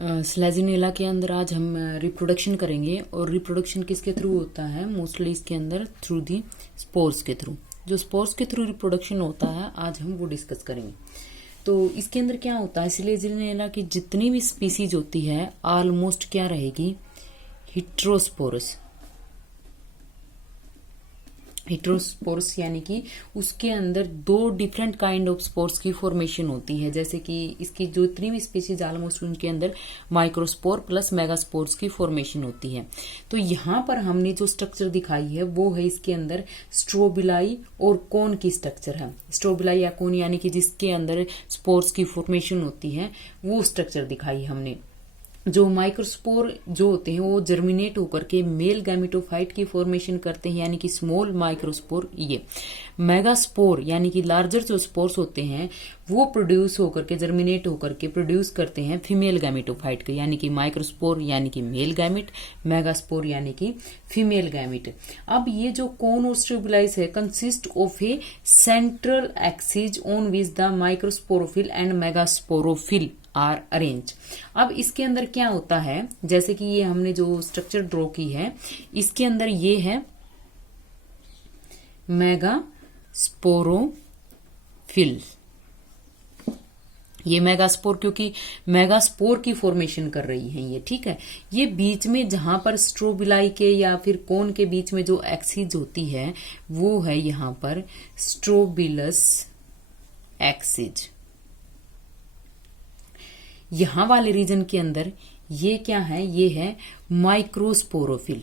स्लेजिनेला के अंदर आज हम रिप्रोडक्शन करेंगे और रिप्रोडक्शन किसके थ्रू होता है? मोस्टली इसके अंदर थ्रू दी स्पोर्स के थ्रू। जो स्पोर्स के थ्रू रिप्रोडक्शन होता है आज हम वो डिस्कस करेंगे। तो इसके अंदर क्या होता है, स्लेजिनेला की जितनी भी स्पीसीज होती है ऑलमोस्ट क्या रहेगी? हिट्रोस्पोरस। हिट्रोस्पोर्स यानी कि उसके अंदर दो डिफरेंट काइंड ऑफ स्पोर्स की फॉर्मेशन होती है। जैसे कि इसकी जो जितनी भी स्पीसीज ऑलमोस्ट उनके अंदर माइक्रोस्पोर प्लस मेगास्पोर्स की फॉर्मेशन होती है। तो यहाँ पर हमने जो स्ट्रक्चर दिखाई है वो है इसके अंदर स्ट्रोबिलाई और कोन की स्ट्रक्चर है। स्ट्रोबिलाई या कोन यानी कि जिसके अंदर स्पोर्स की फॉर्मेशन होती है वो स्ट्रक्चर दिखाई हमने। जो माइक्रोस्पोर जो होते हैं वो जर्मिनेट होकर के मेल गैमेटोफाइट की फॉर्मेशन करते हैं यानी कि स्मॉल माइक्रोस्पोर। ये मेगास्पोर यानी कि लार्जर जो स्पोर्स होते हैं वो प्रोड्यूस होकर के जर्मिनेट होकर के प्रोड्यूस करते हैं फीमेल गैमेटोफाइट के, यानी कि माइक्रोस्पोर यानी कि मेल गैमेट, मेगास्पोर यानी कि फीमेल गैमेट। अब ये जो कोन और स्ट्रोबिलाइस है consist of a central axis on which the microsporophyll and megasporophyll are arrange. अब इसके अंदर क्या होता है, जैसे कि ये हमने जो स्ट्रक्चर ड्रॉ की है इसके अंदर ये है मेगा स्पोरोफिल। ये मेगास्पोर क्योंकि मेगास्पोर की फॉर्मेशन कर रही है ये, ठीक है। ये बीच में जहां पर स्ट्रोबिलाई के या फिर कोन के बीच में जो एक्सिस होती है वो है यहां पर स्ट्रोबिलस एक्सिस। यहां वाले रीजन के अंदर ये क्या है? ये है माइक्रोस्पोरोफिल।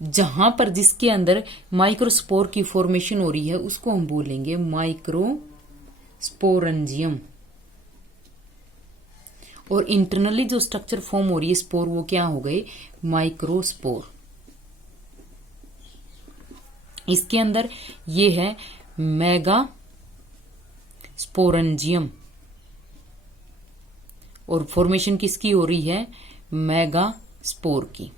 जहां पर जिसके अंदर माइक्रोस्पोर की फॉर्मेशन हो रही है उसको हम बोलेंगे माइक्रोस्पोरेंजियम। और इंटरनली जो स्ट्रक्चर फॉर्म हो रही है स्पोर वो क्या हो गए? माइक्रोस्पोर। इसके अंदर ये है मेगा स्पोरेंजियम और फॉर्मेशन किसकी हो रही है? मेगा स्पोर की।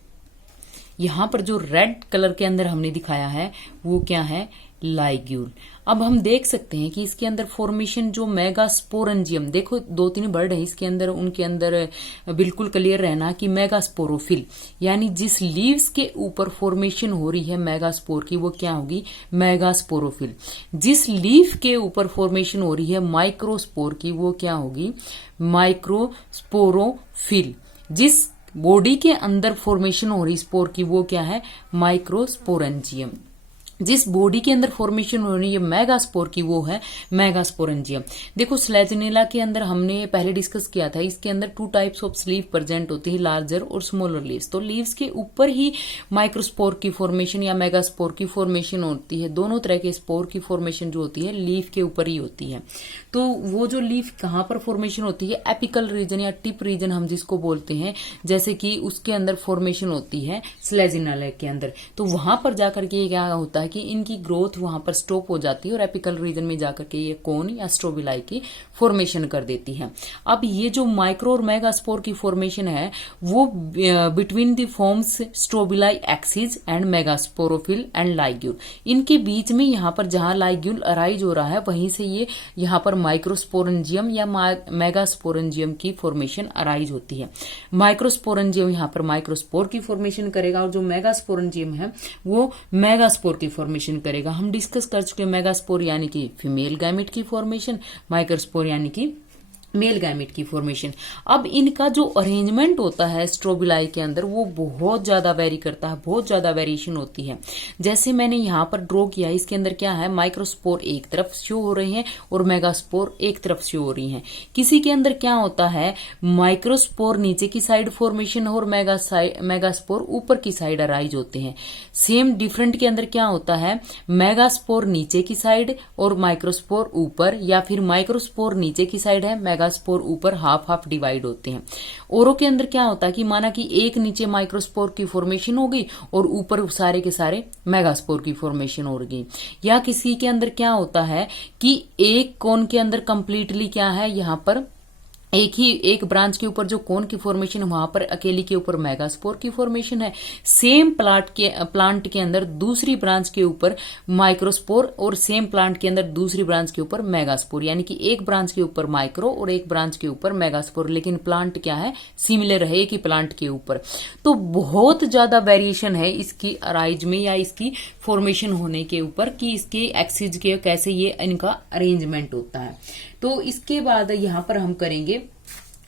यहां पर जो रेड कलर के अंदर हमने दिखाया है वो क्या है? लाइग्यूल। अब हम देख सकते हैं कि इसके अंदर फॉर्मेशन जो मेगास्पोरेंजियम, देखो दो तीन वर्ड है इसके अंदर, उनके अंदर बिल्कुल क्लियर रहना कि मेगास्पोरोफिल यानी जिस लीव्स के ऊपर फॉर्मेशन हो रही है मेगास्पोर की वो क्या होगी? मेगास्पोरोफिल। जिस लीफ के ऊपर फॉर्मेशन हो रही है माइक्रोस्पोर की वो क्या होगी? माइक्रोस्पोरोफिल। जिस बॉडी के अंदर फॉर्मेशन हो रही स्पोर की वो क्या है? माइक्रोस्पोरेंजियम। जिस बॉडी के अंदर फॉर्मेशन हो रही है मेगास्पोर की वो है मेगास्पोरेंजियम। देखो स्लेजिनेला के अंदर हमने पहले डिस्कस किया था, इसके अंदर two types of leave present होती है, लार्जर और स्मॉलर लीव्स। तो लीव्स के ऊपर ही माइक्रोस्पोर की फॉर्मेशन या मेगास्पोर की फॉर्मेशन होती है। दोनों तरह के स्पोर की फॉर्मेशन जो होती है लीफ के ऊपर ही होती है। तो वो जो लीफ कहाँ पर फॉर्मेशन होती है? एपिकल रीजन या टिप रीजन हम जिसको बोलते हैं, जैसे कि उसके अंदर फॉर्मेशन होती है स्लेजिनेला के अंदर। तो वहां पर जाकर के क्या होता है कि इनकी ग्रोथ वहां पर स्टॉप हो जाती है और एपिकल रीजन में जाकर के ये कोन या स्ट्रोबिलाई की फॉर्मेशन कर देती है। अब ये जो माइक्रो और मेगास्पोर की फॉर्मेशन है वो between the forms strobili axis and megasporophyll and ligule. इनके बीच में यहाँ पर जहां लाइग्यूल अराइज हो रहा है वहीं से ये यहाँ पर माइक्रोस्पोरेंजियम या मेगास्पोरेंजियम की फॉर्मेशन अराइज होती है। माइक्रोस्पोरेंजियम यहाँ पर माइक्रोस्पोर की फॉर्मेशन करेगा और जो मेगास्पोरेंजियम है वो मेगास्पोर की फॉर्मेशन करेगा। हम डिस्कस कर चुके मेगास्पोर यानी कि फीमेल गैमेट की फॉर्मेशन, माइक्रोस्पोर यानी कि मेल गैमेट की फॉर्मेशन। अब इनका जो अरेंजमेंट होता है स्ट्रोबिलाई के अंदर वो बहुत ज्यादा वेरी करता है, बहुत ज्यादा वेरिएशन होती है। जैसे मैंने यहाँ पर ड्रॉ किया है, इसके अंदर क्या है? माइक्रोस्पोर एक तरफ शो हो रहे हैं और मेगास्पोर एक तरफ शो हो रही हैं। किसी के अंदर क्या होता है? माइक्रोस्पोर नीचे की साइड फॉर्मेशन और मेगास्पोर ऊपर की साइड अराइज होते हैं। सेम डिफरेंट के अंदर क्या होता है? मेगास्पोर नीचे की साइड और माइक्रोस्पोर ऊपर, या फिर माइक्रोस्पोर नीचे की साइड है मेगास्पोर ऊपर, हाफ हाफ डिवाइड होते हैं। औरों के अंदर क्या होता है कि माना कि एक नीचे माइक्रोस्पोर की फॉर्मेशन हो गई और ऊपर सारे के सारे मेगास्पोर की फॉर्मेशन हो गई। या किसी के अंदर क्या होता है कि एक कोन के अंदर कंप्लीटली क्या है? यहाँ पर एक ब्रांच के ऊपर जो कोन की फॉर्मेशन है वहां पर अकेली के ऊपर मेगास्पोर की फॉर्मेशन है। सेम प्लांट के अंदर दूसरी ब्रांच के ऊपर माइक्रोस्पोर और सेम प्लांट के अंदर दूसरी ब्रांच के ऊपर मेगास्पोर, यानी कि एक ब्रांच के ऊपर माइक्रो और एक ब्रांच के ऊपर मेगास्पोर, लेकिन प्लांट क्या है, सिमिलर है एक ही प्लांट के ऊपर। तो बहुत ज्यादा वेरिएशन है इसकी अराइज में या इसकी फॉर्मेशन होने के ऊपर कि इसके एक्सिस के कैसे ये इनका अरेंजमेंट होता है। तो इसके बाद यहां पर हम करेंगे,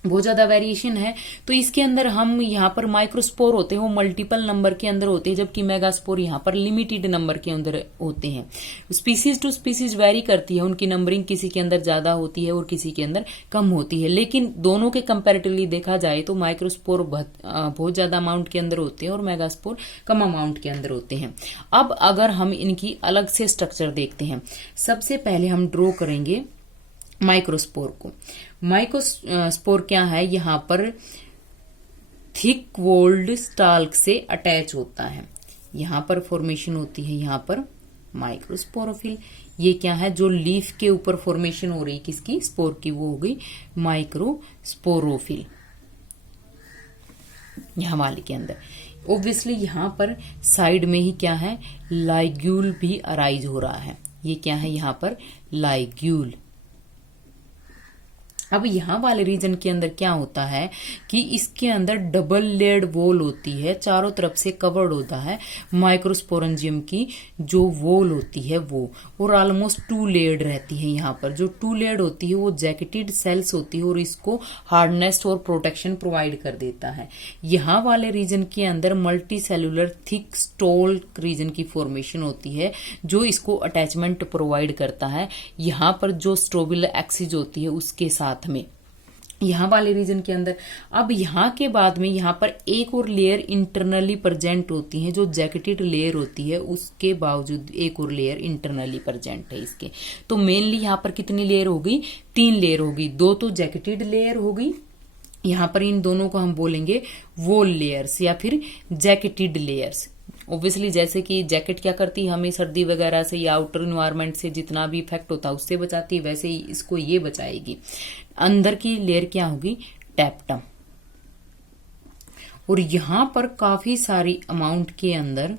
बहुत ज्यादा वेरिएशन है। तो इसके अंदर हम यहाँ पर माइक्रोस्पोर होते हैं वो मल्टीपल नंबर के अंदर होते हैं, जबकि मेगास्पोर यहाँ पर लिमिटेड नंबर के अंदर होते हैं। स्पीसीज टू स्पीसीज वेरी करती है, उनकी नंबरिंग किसी के अंदर ज्यादा होती है और किसी के अंदर कम होती है, लेकिन दोनों के कंपेरेटिवली देखा जाए तो माइक्रोस्पोर बहुत ज्यादा अमाउंट के अंदर होते हैं और मेगास्पोर कम अमाउंट के अंदर होते हैं। अब अगर हम इनकी अलग से स्ट्रक्चर देखते हैं, सबसे पहले हम ड्रॉ करेंगे माइक्रोस्पोर को। माइक्रोस्पोर क्या है, यहां पर थिक वोल्ड स्टाल्क से अटैच होता है, यहां पर फॉर्मेशन होती है, यहां पर माइक्रोस्पोरोफिल। ये क्या है, जो लीफ के ऊपर फॉर्मेशन हो रही किसकी, स्पोर की, वो हो गई माइक्रोस्पोरोफिल यहां वाले के अंदर। ऑब्वियसली यहां पर साइड में ही क्या है, लाइग्यूल भी अराइज हो रहा है। ये क्या है, यहां पर लाइग्यूल। अब यहां वाले रीजन के अंदर क्या होता है कि इसके अंदर डबल लेयर्ड वॉल होती है, चारों तरफ से कवर्ड होता है माइक्रोस्पोरेंजियम की जो वॉल होती है वो, और ऑलमोस्ट 2 लेयर्ड रहती है। यहाँ पर जो 2 लेयर्ड होती है वो जैकेटेड सेल्स होती है और इसको हार्डनेस और प्रोटेक्शन प्रोवाइड कर देता है। यहाँ वाले रीजन के अंदर multicellular thick stalk region की फॉर्मेशन होती है जो इसको अटैचमेंट प्रोवाइड करता है। यहाँ पर जो स्ट्रोबिल एक्सिस होती है उसके साथ में यहां वाले रीजन के अंदर। अब यहां के बाद में यहां पर एक और लेयर इंटरनली प्रेजेंट होती है जो जैकेटेड लेयर होती है, उसके बावजूद एक और लेयर इंटरनली प्रेजेंट है इसके। तो मेनली यहां पर कितनी लेयर होगी, 3 लेयर होगी। 2 तो जैकेटेड लेयर होगी, यहां पर इन दोनों को हम बोलेंगे वॉल लेयर्स या फिर जैकेटेड लेयर्स। ऑब्वियसली जैसे कि जैकेट क्या करती है, हमें सर्दी वगैरह से या आउटर इन्वायरमेंट से जितना भी इफेक्ट होता है उससे बचाती है, वैसे ही इसको ये बचाएगी। अंदर की लेयर क्या होगी, टैप्टम। और यहां पर काफी सारी अमाउंट के अंदर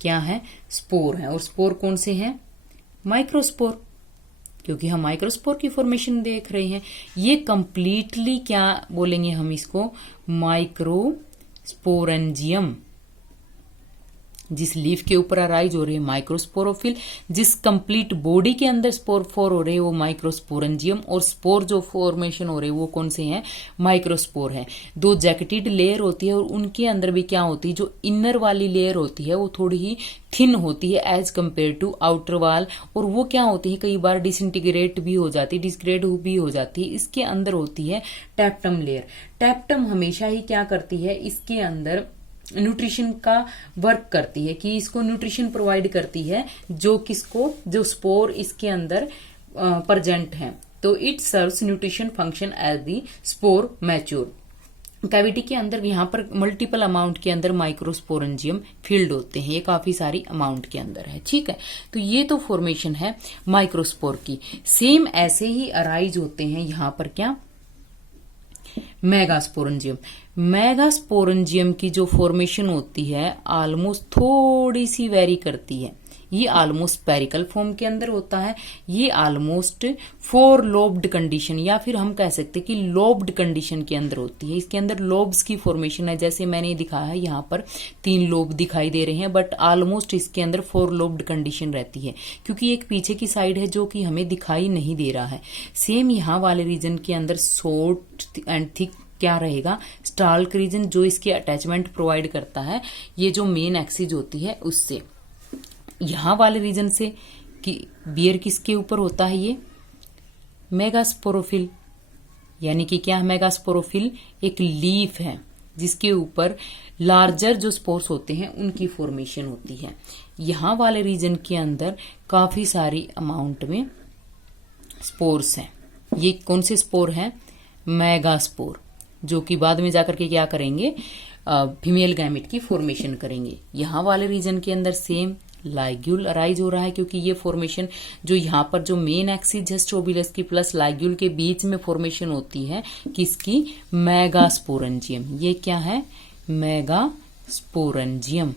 क्या है, स्पोर है। और स्पोर कौन से हैं, माइक्रोस्पोर, क्योंकि हम माइक्रोस्पोर की फॉर्मेशन देख रहे हैं। ये कंप्लीटली क्या बोलेंगे हम इसको, माइक्रोस्पोरेंजियम। जिस लीफ के ऊपर अराइज हो रहे हैं माइक्रोस्पोरोफिल, जिस कंप्लीट बॉडी के अंदर स्पोर फोर हो रहे हैं वो माइक्रोस्पोरेंजियम, और स्पोर जो फॉर्मेशन हो रहे हैं वो कौन से हैं, माइक्रोस्पोर है। 2 जैकेटेड लेयर होती है और उनके अंदर भी क्या होती है, जो इनर वाली लेयर होती है वो थोड़ी ही थिन होती है एज कंपेयर टू आउटर वाल, और वो क्या होती है कई बार डिसइंटीग्रेट भी हो जाती है, डिसग्रेड भी हो जाती है। इसके अंदर होती है टैप्टम लेयर। टैप्टम हमेशा ही क्या करती है, इसके अंदर न्यूट्रिशन का वर्क करती है, कि इसको न्यूट्रिशन प्रोवाइड करती है, जो किसको, जो स्पोर इसके अंदर प्रेजेंट है। तो it serves nutrition function as the spore mature. Cavity के अंदर यहाँ पर मल्टीपल अमाउंट के अंदर माइक्रोस्पोरेंजियम फील्ड होते हैं, ये काफी सारी अमाउंट के अंदर है, ठीक है। तो ये तो फॉर्मेशन है माइक्रोस्पोर की। सेम ऐसे ही अराइज होते हैं यहाँ पर क्या, मेगास्पोरेंजियम। मेगास्पोरेंजियम की जो फॉर्मेशन होती है ऑलमोस्ट थोड़ी सी वेरी करती है। ये ऑलमोस्ट स्पेरिकल फॉर्म के अंदर होता है, ये ऑलमोस्ट 4 लोब्ड कंडीशन या फिर हम कह सकते हैं कि लोब्ड कंडीशन के अंदर होती है। इसके अंदर लोब्स की फॉर्मेशन है, जैसे मैंने दिखाया है यहाँ पर 3 लोब दिखाई दे रहे हैं, बट ऑलमोस्ट इसके अंदर 4 लोब्ड कंडीशन रहती है, क्योंकि एक पीछे की साइड है जो कि हमें दिखाई नहीं दे रहा है। सेम यहाँ वाले रीजन के अंदर शॉर्ट एंड थिक क्या रहेगा, स्टाल्क रीजन, जो इसके अटैचमेंट प्रोवाइड करता है, ये जो मेन एक्सिस होती है उससे। यहां वाले रीजन से कि बियर किसके ऊपर होता है, ये मेगास्पोरोफिल, यानी कि क्या, मेगास्पोरोफिल एक लीफ है जिसके ऊपर लार्जर जो स्पोर्स होते हैं उनकी फॉर्मेशन होती है। यहां वाले रीजन के अंदर काफी सारी अमाउंट में स्पोर्स हैं। ये कौन से स्पोर हैं, मेगास्पोर, जो कि बाद में जाकर के क्या करेंगे, फीमेल गैमेट की फॉर्मेशन करेंगे। यहाँ वाले रीजन के अंदर सेम लाइग्यूल अराइज हो रहा है, क्योंकि ये फॉर्मेशन जो यहाँ पर जो मेन एक्सिस है स्ट्रोबिलस की प्लस लाइग्यूल के बीच में फॉर्मेशन होती है किसकी, मेगास्पोरेंजियम। ये क्या है, मेगास्पोरेंजियम,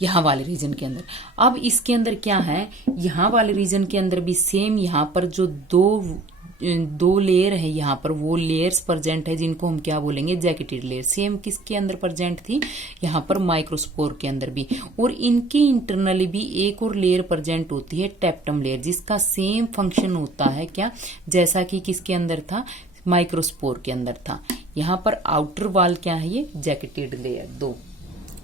यहाँ वाले रीजन के अंदर। अब इसके अंदर क्या है, यहाँ वाले रीजन के अंदर भी सेम यहाँ पर जो दो लेयर है, यहाँ पर वो लेयर्स प्रेजेंट है जिनको हम क्या बोलेंगे, जैकेटेड लेयर। सेम किसके अंदर प्रेजेंट थी, यहाँ पर माइक्रोस्पोर के अंदर भी। और इनके इंटरनली भी एक और लेयर प्रेजेंट होती है, टेप्टम लेयर, जिसका सेम फंक्शन होता है क्या, जैसा कि किसके अंदर था, माइक्रोस्पोर के अंदर था। यहाँ पर आउटर वॉल क्या है, ये जैकेटेड लेयर 2,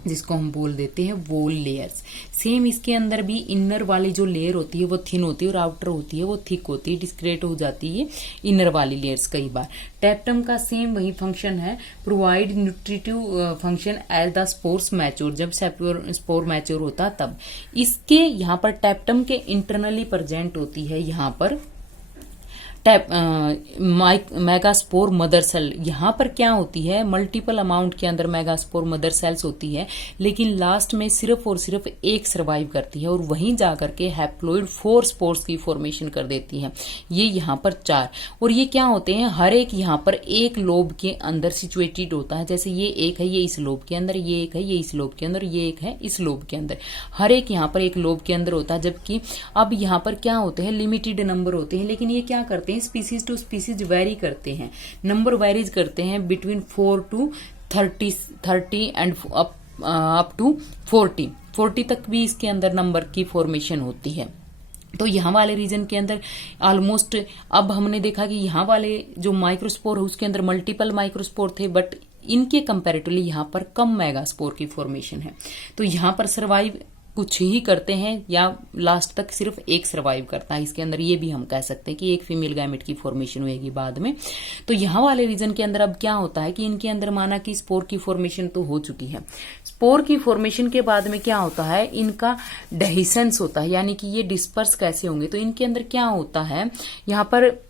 जिसको हम बोल देते हैं वॉल लेयर्स। सेम इसके अंदर भी इनर वाली जो लेयर होती है वो थिन होती है और आउटर होती है वो थिक होती है, डिस्क्रेट हो जाती है इनर वाली लेयर्स कई बार। टेप्टम का सेम वही फंक्शन है, provide nutritive function as the spores mature, जब स्पोर मैच्योर होता तब। इसके यहाँ पर टेप्टम के इंटरनली प्रेजेंट होती है यहाँ पर मेगास्पोर मदर सेल। यहाँ पर क्या होती है, मल्टीपल अमाउंट के अंदर मेगास्पोर मदर सेल्स होती है, लेकिन लास्ट में सिर्फ और सिर्फ एक सर्वाइव करती है और वहीं जाकर के हैप्लोइड 4 स्पोर्स की फॉर्मेशन कर देती है। ये यहाँ पर 4, और ये क्या होते हैं, हर एक यहाँ पर एक लोब के अंदर सिचुएटेड होता है। जैसे ये एक है, ये इस लोब के अंदर, ये एक है, ये इस लोब के अंदर, ये एक है इस लोब के अंदर, हर एक यहाँ पर एक लोब के अंदर होता है। जबकि अब यहाँ पर क्या होते हैं, लिमिटेड नंबर होते हैं, लेकिन ये क्या करते हैं, स्पीसीज टू स्पीसीज वेरी करते हैं, नंबर वेरीज करते हैं between 4 to 30 and up to 40 तक भी इसके अंदर नंबर की फॉर्मेशन होती है। तो यहाँ वाले रीजन के अंदर ऑलमोस्ट, अब हमने देखा कि यहाँ वाले जो माइक्रोस्पोर है उसके अंदर मल्टीपल माइक्रोस्पोर थे, बट इनके कंपैरेटिवली यहाँ पर कम मेगास्पोर की फॉर्मेशन है। तो यहाँ पर सर्वाइव कुछ ही करते हैं या लास्ट तक सिर्फ एक सर्वाइव करता है इसके अंदर, ये भी हम कह सकते हैं कि एक फीमेल गैमेट की फॉर्मेशन होगी बाद में। तो यहाँ वाले रीजन के अंदर अब क्या होता है कि इनके अंदर माना कि स्पोर की फॉर्मेशन तो हो चुकी है, स्पोर की फॉर्मेशन के बाद में क्या होता है, इनका डेहिसेंस होता है, यानी कि ये डिस्पर्स कैसे होंगे। तो इनके अंदर क्या होता है, यहाँ पर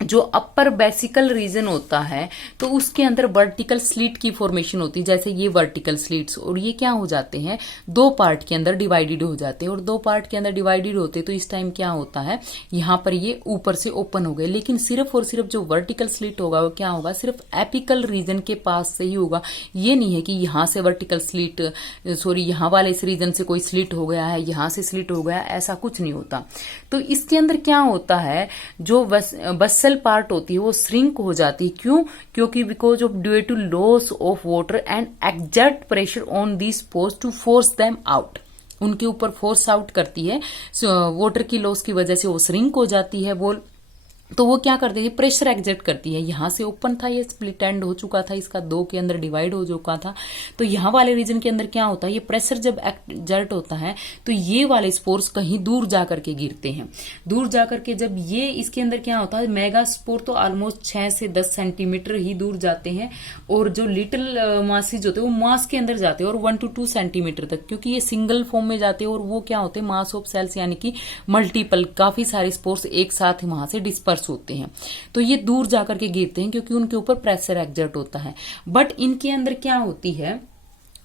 जो अपर बेसिकल रीजन होता है तो उसके अंदर वर्टिकल स्लिट की फॉर्मेशन होती है, जैसे ये वर्टिकल स्लिट्स, और ये क्या हो जाते हैं, 2 पार्ट के अंदर डिवाइडेड हो जाते हैं। और 2 पार्ट के अंदर डिवाइडेड होते तो इस टाइम क्या होता है, यहाँ पर ये ऊपर से ओपन हो गए, लेकिन सिर्फ और सिर्फ जो वर्टिकल स्लिट होगा वो क्या होगा, सिर्फ एपिकल रीजन के पास से ही होगा। ये नहीं है कि यहाँ से वर्टिकल स्लिट, सॉरी यहाँ वाले इस रीजन से कोई स्लिट हो गया है, यहाँ से स्लिट हो गया, ऐसा कुछ नहीं होता। तो इसके अंदर क्या होता है, जो बसल पार्ट होती है वो श्रिंक हो जाती है। क्यों, क्योंकि because of due to loss of water and exert pressure on this pores to force them out, उनके ऊपर फोर्स आउट करती है, वाटर की लॉस की वजह से वो श्रिंक हो जाती है वो। तो वो क्या करती है, प्रेशर एक्जर्ट करती है। यहाँ से ओपन था, ये स्प्लिट एंड हो चुका था, इसका 2 के अंदर डिवाइड हो चुका था। तो यहाँ वाले रीजन के अंदर क्या होता है, ये प्रेशर जब एक्जर्ट होता है तो ये वाले स्पोर्स कहीं दूर जाकर के गिरते हैं। दूर जाकर के जब ये इसके अंदर क्या होता है, मेगा स्पोर तो ऑलमोस्ट 6 से 10 सेंटीमीटर ही दूर जाते हैं, और जो लिटिल मासेज होते हैं वो मास के अंदर जाते हैं और 1 to 2 सेंटीमीटर तक, क्योंकि ये सिंगल फॉर्म में जाते हैं। और वो क्या होते हैं, मास ऑफ सेल्स, यानी कि मल्टीपल, काफी सारे स्पोर्स एक साथ वहां से डिस्पर्स होते हैं। तो ये दूर जाकर के गिरते हैं क्योंकि उनके ऊपर प्रेशर एक्सर्ट होता है। बट इनके अंदर क्या होती है,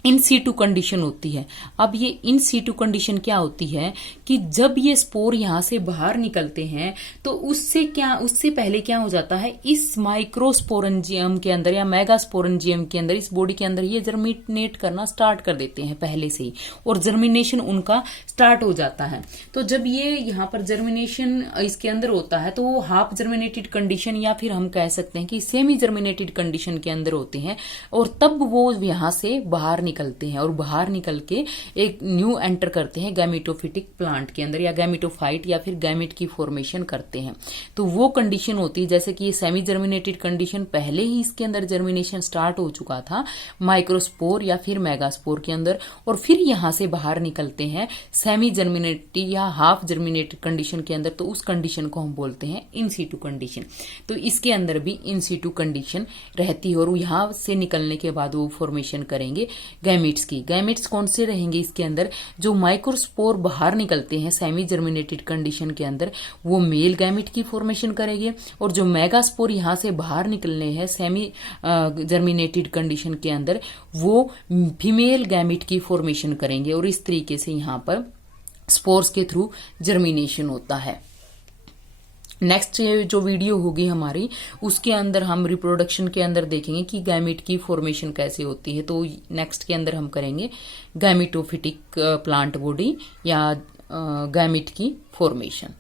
इन सीटू कंडीशन होती है। अब ये इन सीटू कंडीशन क्या होती है कि जब ये स्पोर यहां से बाहर निकलते हैं तो उससे पहले क्या हो जाता है, इस माइक्रोस्पोरेंजियम के अंदर या मेगास्पोरेंजियम के अंदर, इस बॉडी के अंदर ये जर्मिनेट करना स्टार्ट कर देते हैं पहले से ही, और जर्मिनेशन उनका स्टार्ट हो जाता है। तो जब ये यहाँ पर जर्मिनेशन इसके अंदर होता है तो वो हाफ जर्मिनेटेड कंडीशन या फिर हम कह सकते हैं कि सेमी जर्मिनेटेड कंडीशन के अंदर होते हैं, और तब वो यहां से बाहर निकलते हैं और बाहर निकल के एक न्यू एंटर करते हैं गैमेटोफिटिक प्लांट के अंदर, या गैमेटोफाइट, या फिर गैमेट की फॉर्मेशन करते हैं। तो वो कंडीशन होती है, जैसे कि ये सेमी जर्मिनेटेड कंडीशन, पहले ही इसके अंदर जर्मिनेशन स्टार्ट हो चुका था माइक्रोस्पोर या फिर मेगास्पोर के अंदर, और फिर यहां से बाहर निकलते हैं सेमी जर्मिनेटेड या हाफ जर्मिनेटेड कंडीशन के अंदर। तो उस कंडीशन को हम बोलते हैं इन सीटू कंडीशन। तो इसके अंदर भी इन सीटू कंडीशन रहती है, और यहां से निकलने के बाद वो फॉर्मेशन करेंगे गैमिट्स की। गैमिट्स कौन से रहेंगे इसके अंदर, जो माइक्रोस्पोर बाहर निकलते हैं सेमी जर्मिनेटेड कंडीशन के अंदर, वो मेल गैमिट की फॉर्मेशन करेंगे, और जो मेगास्पोर यहां से बाहर निकलने हैं सेमी जर्मिनेटेड कंडीशन के अंदर, वो फीमेल गैमिट की फॉर्मेशन करेंगे। और इस तरीके से यहां पर स्पोर्स के थ्रू जर्मिनेशन होता है। नेक्स्ट जो वीडियो होगी हमारी, उसके अंदर हम रिप्रोडक्शन के अंदर देखेंगे कि गैमिट की फॉर्मेशन कैसे होती है। तो नेक्स्ट के अंदर हम करेंगे गैमिटोफिटिक प्लांट बॉडी या गैमिट की फॉर्मेशन।